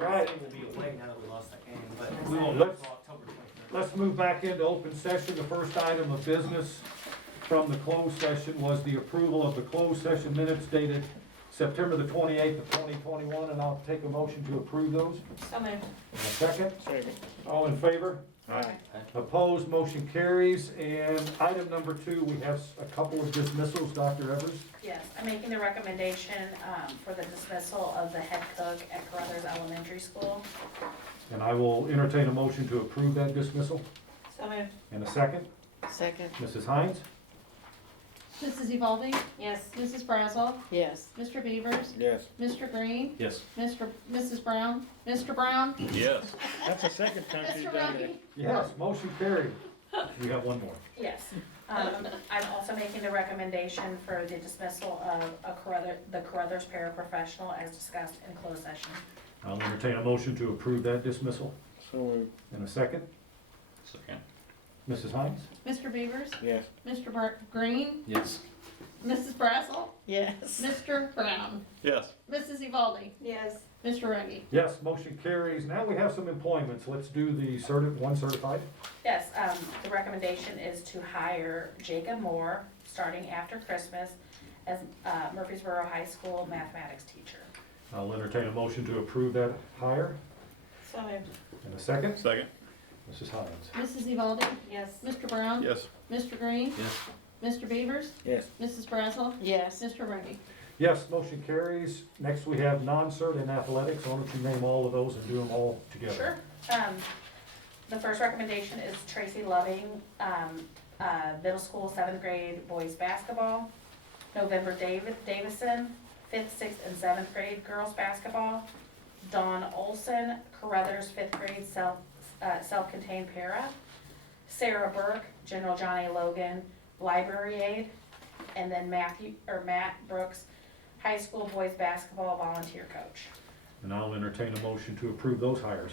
Right. We'll be away now that we lost that game, but We we will. won't Let's- until October 23rd. Let's move back into open session. The first item of business from the closed session was the approval of the closed session minutes dated September the 28th of 2021, and I'll take a motion to approve those. So moved. And a second? Second. All in favor? Aye. Opposed, motion carries. And item number 2, we have a couple of dismissals. Dr. Evers? Yes, I'm making the recommendation for the dismissal of the head cook at Carruthers Elementary School. And I will entertain a motion to approve that dismissal. So moved. And a second? Second. Mrs. Hines? Mrs. Evaldi? Yes. Mrs. Brazel? Yes. Mr. Beavers? Yes. Mr. Green? Yes. Mrs. Brown? Mr. Brown? Yes. That's the second time she's Mr. done that. Rungy? Yes, motion carried. We have one more. Yes. I'm also making the recommendation for the dismissal of the Carruthers paraprofessional as discussed in closed session. I'll entertain a motion to approve that dismissal. So moved. And a second? Second. Mrs. Hines? Mr. Beavers? Yes. Mr. Green? Yes. Mrs. Brazel? Yes. Mr. Brown? Yes. Mrs. Evaldi? Yes. Mr. Rungy? Yes, motion carries. Now we have some employments. Let's do the one certified. Yes, the recommendation is to hire Jacob Moore, starting after Christmas, as Murphysboro High School mathematics teacher. I'll entertain a motion to approve that hire. So moved. And a second? Second. Mrs. Hines? Mrs. Evaldi? Yes. Mr. Brown? Yes. Mr. Green? Yes. Mr. Beavers? Yes. Mrs. Brazel? Yes. Mr. Rungy? Yes, motion carries. Next we have non-cert in athletics. Why don't you name all of those and do them all together? Sure. The first recommendation is Tracy Loving, middle school, 7th grade boys basketball. November Davison, 5th, 6th, and 7th grade girls basketball. Dawn Olson, Carruthers, 5th grade self-contained para. Sarah Burke, General John A. Logan, library aide. And then Matt Brooks, high school boys basketball volunteer coach. And I'll entertain a motion to approve those hires.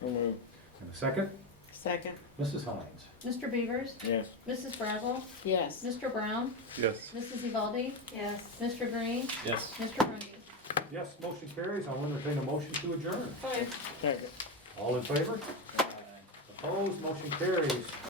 So moved. And a second? Second. Mrs. Hines? Mr. Beavers? Yes. Mrs. Brazel? Yes. Mr. Brown? Yes. Mrs. Evaldi? Yes. Mr. Green? Yes. Mr. Rungy? Yes, motion carries. I'll entertain a motion to adjourn. Second. All in favor? Opposed, motion carries.